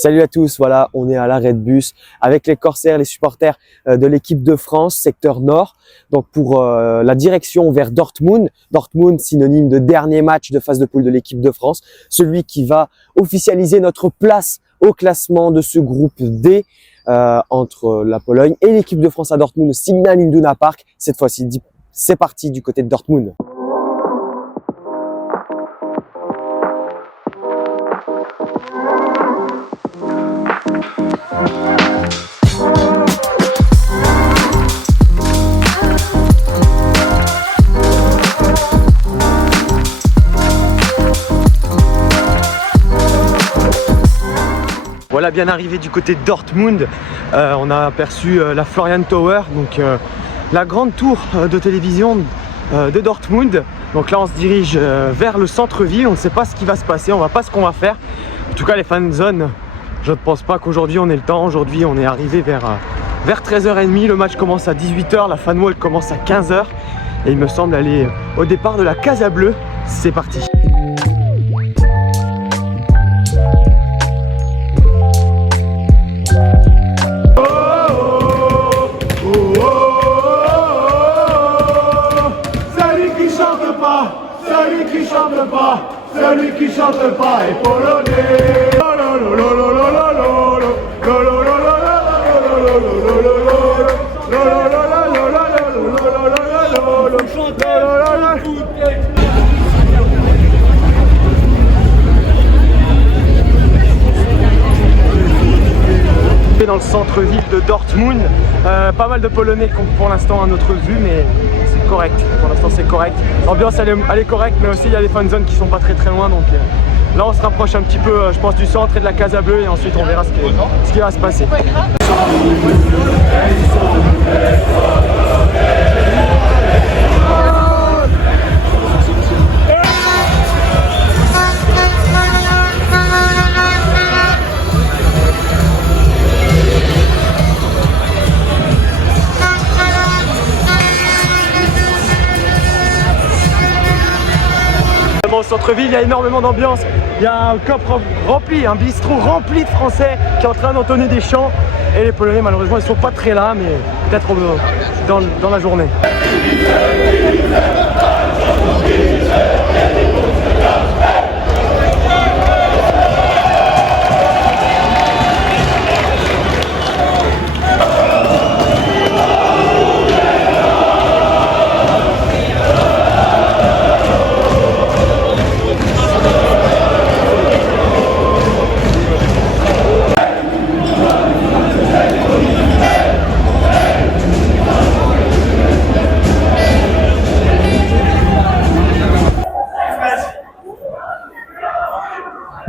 Salut à tous, voilà, on est à l'arrêt de bus avec les corsaires, les supporters de l'équipe de France, secteur nord. Donc pour la direction vers Dortmund. Dortmund, synonyme de dernier match de phase de poule de l'équipe de France. Celui qui va officialiser notre place au classement de ce groupe D entre la Pologne et l'équipe de France à Dortmund, Signal Iduna Park. Cette fois-ci, c'est parti du côté de Dortmund. Voilà, bien arrivé du côté de Dortmund, on a aperçu la Florian Tower, donc la grande tour de télévision de Dortmund. Donc là on se dirige vers le centre-ville, on ne sait pas ce qui va se passer, on ne voit pas ce qu'on va faire. En tout cas les fan zones, je ne pense pas qu'aujourd'hui on ait le temps. Aujourd'hui on est arrivé vers 13h30, le match commence à 18h, la fan wall commence à 15h et il me semble aller au départ de la Casa Bleue. C'est parti. Celui qui chante pas est polonais. Dans le centre-ville de Dortmund, pas mal de Polonais qui ont pour l'instant à notre vue, mais c'est correct, pour l'instant c'est correct. L'ambiance elle est correcte, mais aussi il y a des fan zones qui sont pas très loin, donc là on se rapproche un petit peu je pense du centre et de la Casa Bleue et ensuite on verra ce qui va se passer. Au centre-ville, il y a énormément d'ambiance. Il y a un coffre rempli, un bistrot rempli de Français qui est en train d'entonner des chants. Et les Polonais, malheureusement, ils sont pas très là, mais peut-être dans la journée.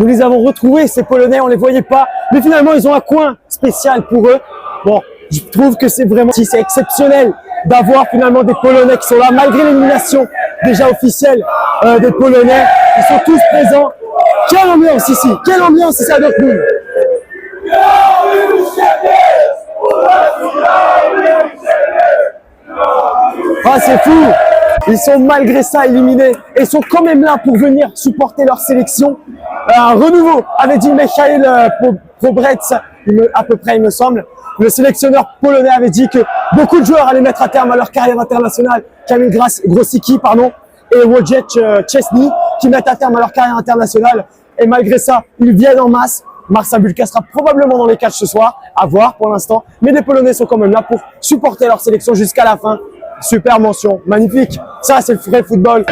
Nous les avons retrouvés, ces Polonais, on les voyait pas, mais finalement ils ont un coin spécial pour eux. Bon, je trouve que c'est vraiment, si c'est exceptionnel d'avoir finalement des Polonais qui sont là, malgré l'élimination déjà officielle des Polonais. Ils sont tous présents. Quelle ambiance ici à Dortmund. Ah, c'est fou! Ils sont malgré ça éliminés et sont quand même là pour venir supporter leur sélection. Un renouveau, avait dit Michael Probrec, à peu près il me semble. Le sélectionneur polonais avait dit que beaucoup de joueurs allaient mettre à terme à leur carrière internationale. Kamil Grosicki, et Wojciech Szczesny qui mettent à terme à leur carrière internationale. Et malgré ça, ils viennent en masse. Marcin Bulka sera probablement dans les catchs ce soir, à voir pour l'instant. Mais les Polonais sont quand même là pour supporter leur sélection jusqu'à la fin. Super mention, magnifique. Ça, c'est le vrai football.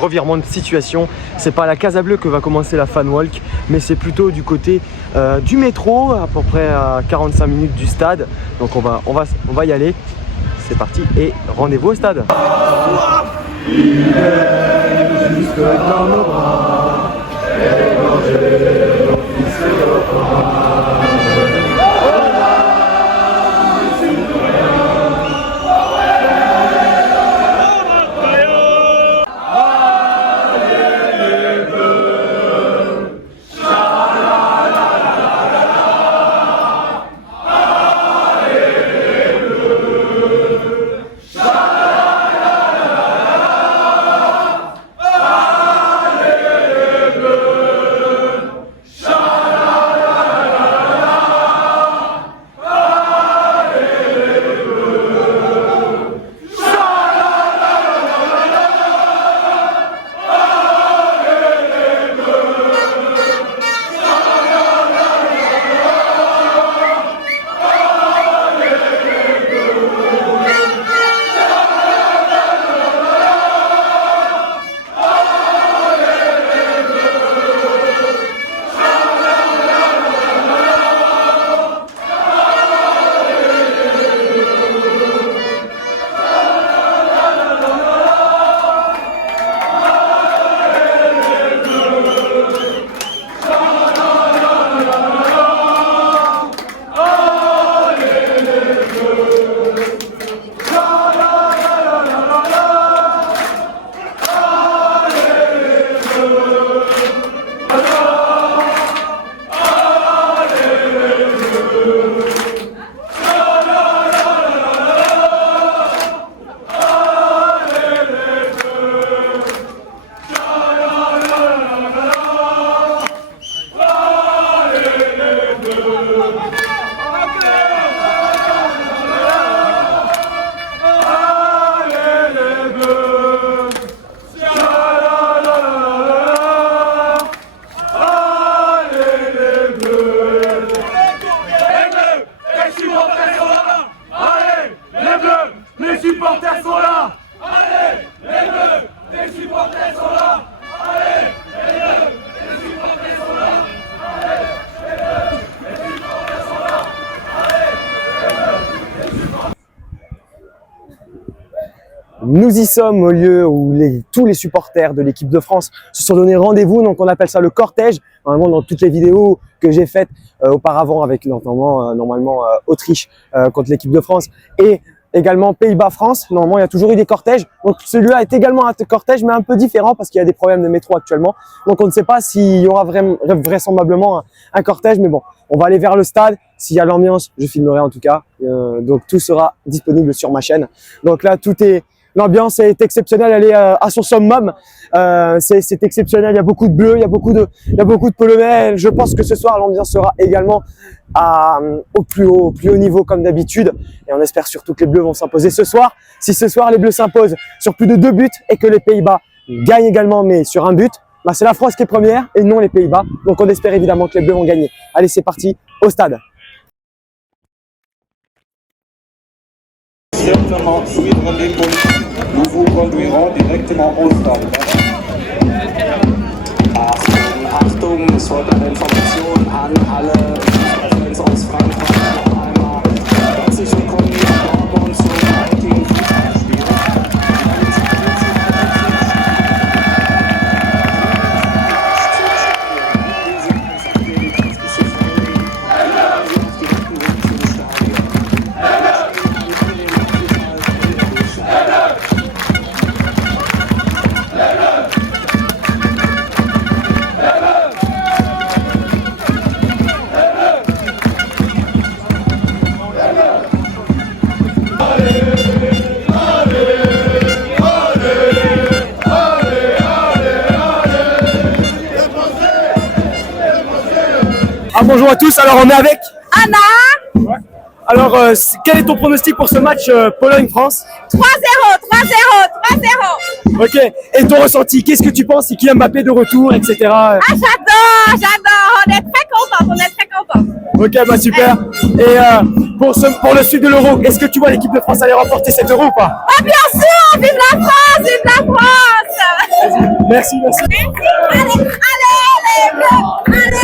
Revirement de situation, c'est pas à la Casa Bleue que va commencer la fan walk, mais c'est plutôt du côté du métro, à peu près à 45 minutes du stade. Donc on va y aller. C'est parti et rendez-vous au stade. Il est jusque dans nos bras, égorgé au fils de notre Nous y sommes au lieu où tous les supporters de l'équipe de France se sont donné rendez-vous. Donc on appelle ça le cortège. Normalement dans toutes les vidéos que j'ai faites auparavant avec normalement Autriche contre l'équipe de France et également Pays-Bas-France. Normalement il y a toujours eu des cortèges. Donc celui-là est également un cortège mais un peu différent parce qu'il y a des problèmes de métro actuellement. Donc on ne sait pas s'il y aura vraisemblablement un cortège. Mais bon, on va aller vers le stade. S'il y a l'ambiance, je filmerai en tout cas. Donc tout sera disponible sur ma chaîne. Donc là l'ambiance est exceptionnelle, elle est à son summum. C'est exceptionnel, il y a beaucoup de bleus, il y a beaucoup de polonais. Je pense que ce soir, l'ambiance sera également au plus haut niveau comme d'habitude. Et on espère surtout que les bleus vont s'imposer ce soir. Si ce soir, les bleus s'imposent sur plus de 2 buts et que les Pays-Bas gagnent également, mais sur 1 but, bah c'est la France qui est première et non les Pays-Bas. Donc on espère évidemment que les bleus vont gagner. Allez, c'est parti, au stade. Certainement suivre les politiques. Nous vous conduirons directement au stade. Achtung, es folgt eine Information an alle Fans aus Frankreich. Noch einmal herzlich willkommen in Dortmund zum heutigen Fußballspiel. Ah, bonjour à tous, alors on est avec Anna. Ouais. Alors, quel est ton pronostic pour ce match Pologne-France? 3-0, 3-0, 3-0. Ok, et ton ressenti, qu'est-ce que tu penses? C'est Kylian Mbappé de retour, etc. Ah, j'adore. On est très contents. Ok, bah super. Et pour le sud de l'Euro, est-ce que tu vois l'équipe de France aller remporter cet Euro ou pas? Ah, bien sûr, vive la France, vive la France. Merci. Allez, les bleus, allez.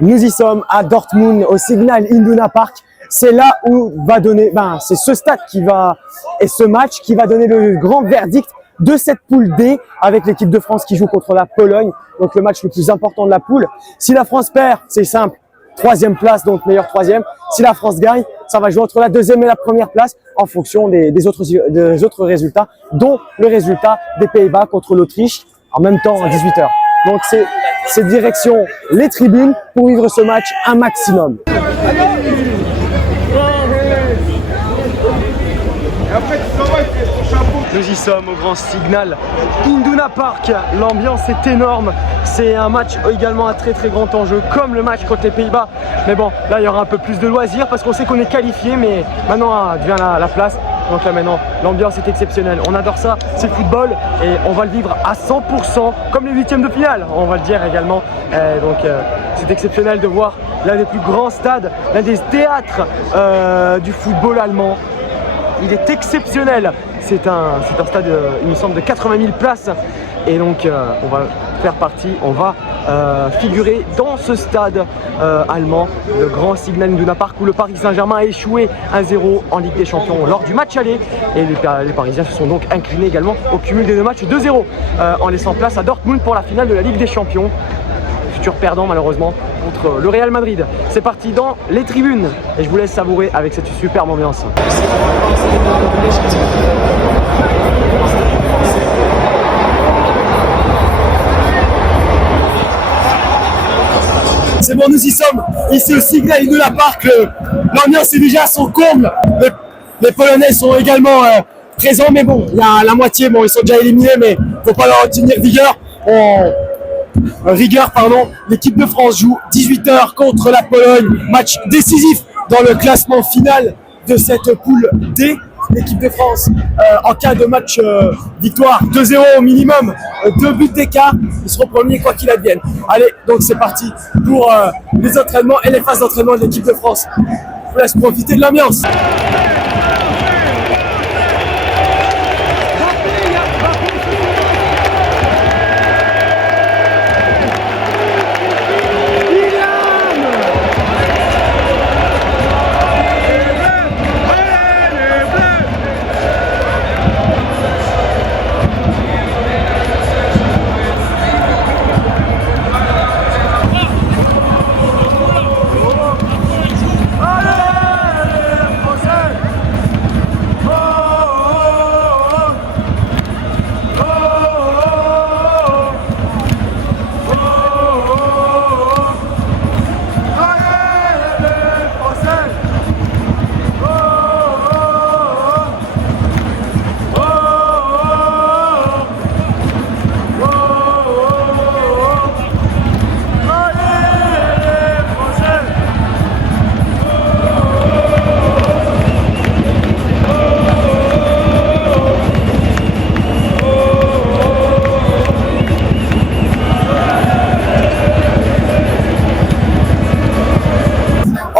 Nous y sommes à Dortmund, au Signal Iduna Park. C'est là où va donner, c'est ce stade qui va, et ce match qui va donner le grand verdict de cette poule D avec l'équipe de France qui joue contre la Pologne. Donc le match le plus important de la poule. Si la France perd, c'est simple. 3e place, donc meilleur 3e. Si la France gagne, ça va jouer entre la 2e et la 1re place en fonction des autres résultats, dont le résultat des Pays-Bas contre l'Autriche en même temps à 18h. Donc c'est direction les tribunes pour vivre ce match un maximum. Nous y sommes au grand Signal Iduna Park. L'ambiance est énorme. C'est un match également à très grand enjeu, comme le match contre les Pays-Bas. Mais bon, là il y aura un peu plus de loisirs parce qu'on sait qu'on est qualifié, mais maintenant devient la place. Donc là maintenant, l'ambiance est exceptionnelle. On adore ça, c'est le football et on va le vivre à 100% comme les 8e de finale, on va le dire également. C'est exceptionnel de voir l'un des plus grands stades, l'un des théâtres du football allemand. Il est exceptionnel. C'est un stade, il me semble, de 80 000 places. Et donc, on va faire partie, on va figurer dans ce stade allemand, le grand Signal Iduna Park, où le Paris Saint-Germain a échoué 1-0 en Ligue des Champions lors du match aller. Et les Parisiens se sont donc inclinés également au cumul des 2 matchs 2-0 en laissant place à Dortmund pour la finale de la Ligue des Champions. Futur perdant malheureusement contre le Real Madrid. C'est parti dans les tribunes et je vous laisse savourer avec cette superbe ambiance. C'est bon, nous y sommes, ici au Signal Iduna Park. L'ambiance est déjà à son comble. Les Polonais sont également présents, mais bon, il y a la moitié, bon, ils sont déjà éliminés, mais faut pas leur tenir vigueur. rigueur, pardon. L'équipe de France joue 18h contre la Pologne. Match décisif dans le classement final de cette poule D. L'équipe de France, en cas de match victoire 2-0 au minimum, 2 buts d'écart, ils seront premiers quoi qu'il advienne. Allez, donc c'est parti pour les entraînements et les phases d'entraînement de l'équipe de France. Je vous laisse profiter de l'ambiance.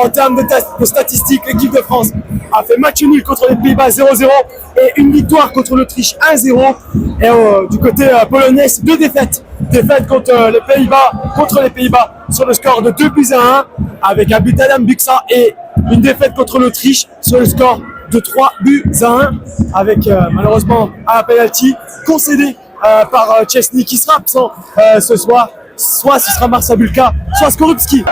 En termes de statistiques, l'équipe de France a fait match nul contre les Pays-Bas 0-0 et une victoire contre l'Autriche 1-0. Et du côté polonais, 2 défaites. Défaite contre les Pays-Bas sur le score de 2-1 avec un but d'Adam Buxa et une défaite contre l'Autriche sur le score de 3-1 avec malheureusement un penalty concédé par Chesney qui sera absent ce soir. Soit ce sera Marcel Bulka, soit Skorupski.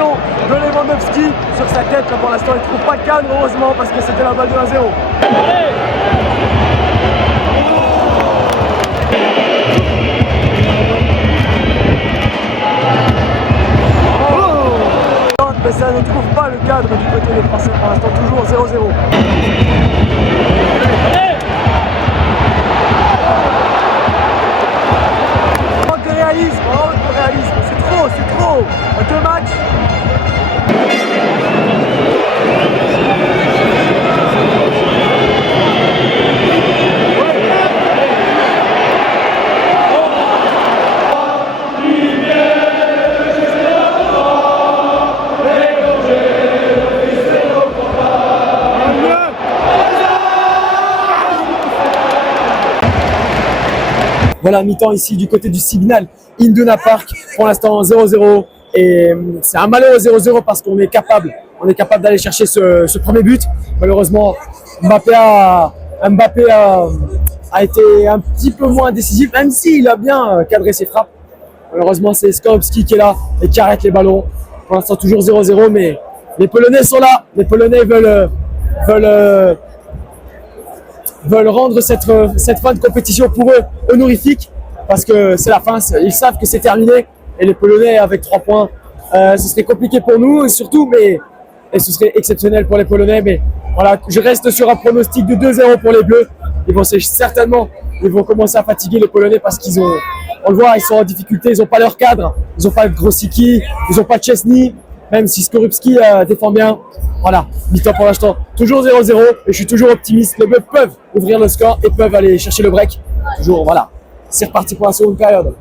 l'action de Lewandowski sur sa tête. Là, pour l'instant, il ne trouve pas de cadre, heureusement, parce que c'était la balle de 1-0. Mais ça ne trouve pas le cadre du côté des Français pour l'instant, toujours 0-0. Manque de réalisme, c'est trop. En 2 matchs. Voilà, mi-temps ici du côté du Signal Iduna Park. Pour l'instant 0-0 et c'est un malheureux 0-0 parce qu'on est capable d'aller chercher ce premier but. Malheureusement, Mbappé a été un petit peu moins décisif, même s'il a bien cadré ses frappes. Malheureusement, c'est Skopski qui est là et qui arrête les ballons. Pour l'instant, toujours 0-0, mais les Polonais sont là. Les Polonais veulent rendre cette fin de compétition pour eux honorifique parce que c'est la fin, ils savent que c'est terminé et les Polonais avec 3 points, ce serait compliqué pour nous et surtout, et ce serait exceptionnel pour les Polonais, mais voilà, je reste sur un pronostic de 2-0 pour les Bleus. Ils vont commencer à fatiguer les Polonais parce on le voit, ils sont en difficulté, ils n'ont pas leur cadre, ils n'ont pas Grosicki, ils n'ont pas Chesney, même si Skorupski défend bien. Voilà, mi-temps pour l'instant, toujours 0-0 et je suis toujours optimiste. Les Bleus peuvent ouvrir le score et peuvent aller chercher le break. Toujours, voilà, c'est reparti pour la seconde période.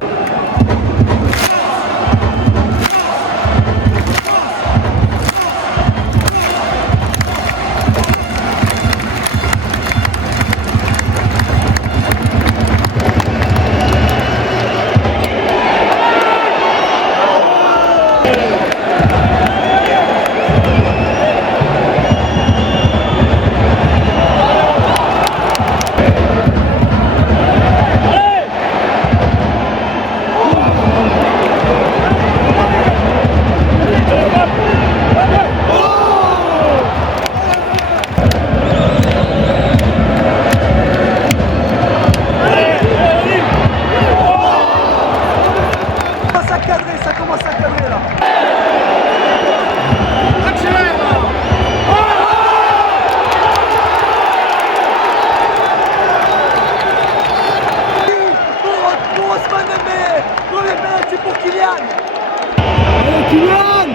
Ça commence à cadrer là. Pour Ousmane Dembélé, pour les pénaltys pour Kylian. Kylian.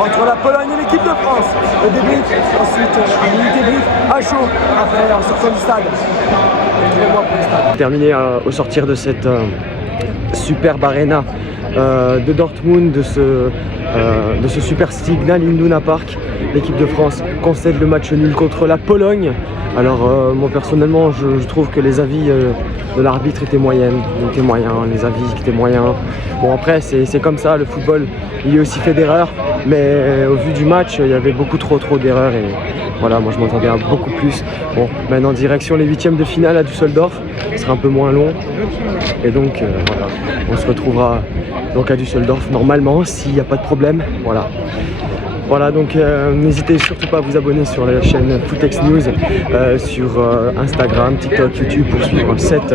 entre la Pologne et l'équipe de France. Le débrief, ensuite un mini débrief à chaud après en sortant du stade. Terminé au sortir de cette superbe arena de Dortmund, de ce super Signal Iduna Park. L'équipe de France concède le match nul contre la Pologne. Alors moi personnellement je trouve que les avis de l'arbitre étaient moyens, les avis étaient moyens. Bon après c'est comme ça, le football il est aussi fait d'erreurs, mais au vu du match il y avait beaucoup trop d'erreurs et voilà, moi je m'entendais à beaucoup plus. Bon, maintenant direction les huitièmes de finale à Düsseldorf, ce sera un peu moins long et donc voilà, on se retrouvera donc à Düsseldorf normalement s'il n'y a pas de problème, voilà. Voilà, donc n'hésitez surtout pas à vous abonner sur la chaîne Footex News, sur Instagram, TikTok, YouTube pour suivre cette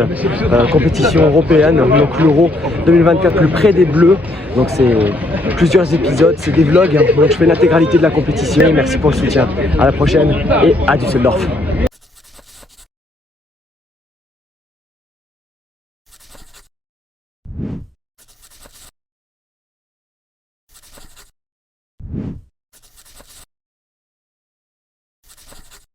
compétition européenne, donc l'Euro 2024 le près des Bleus. Donc c'est plusieurs épisodes, c'est des vlogs, donc je fais l'intégralité de la compétition. Et merci pour le soutien, à la prochaine et à Düsseldorf.